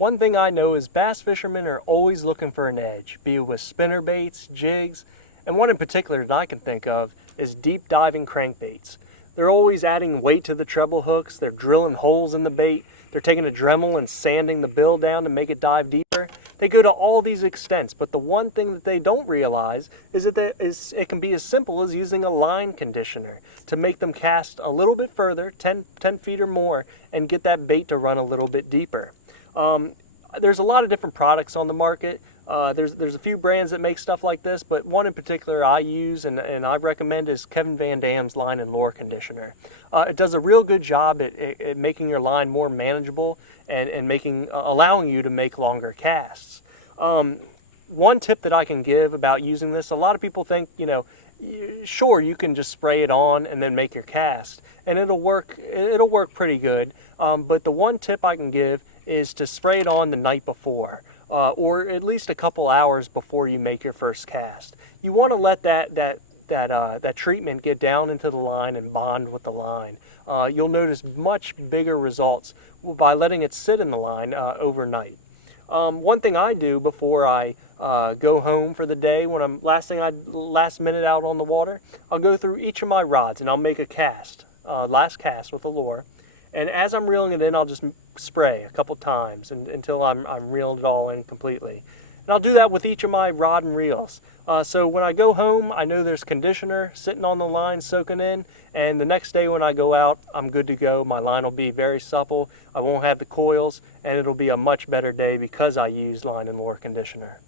One thing I know is bass fishermen are always looking for an edge, be it with spinner baits, jigs, and one in particular that I can think of is deep diving crankbaits. They're always adding weight to the treble hooks, they're drilling holes in the bait, they're taking a Dremel and sanding the bill down to make it dive deeper. They go to all these extents, but the one thing that they don't realize is that it can be as simple as using a line conditioner to make them cast a little bit further, 10 feet or more, and get that bait to run a little bit deeper. There's a lot of different products on the market. There's a few brands that make stuff like this, but one in particular I use and I recommend is Kevin Van Dam's Line and Lure Conditioner. It does a real good job at making your line more manageable and allowing you to make longer casts. One tip that I can give about using this, a lot of people think, sure, you can just spray it on and then make your cast, and it'll work pretty good. But the one tip I can give is to spray it on the night before, or at least a couple hours before you make your first cast. You want to let that treatment get down into the line and bond with the line. You'll notice much bigger results by letting it sit in the line overnight. One thing I do before I go home for the day, when I'm last minute out on the water, I'll go through each of my rods and I'll make a cast, last cast with a lure. And as I'm reeling it in, I'll just spray a couple times until I'm reeling it all in completely. And I'll do that with each of my rod and reels. So when I go home, I know there's conditioner sitting on the line soaking in, and the next day when I go out, I'm good to go. My line will be very supple, I won't have the coils, and it'll be a much better day because I use Line and Lure Conditioner.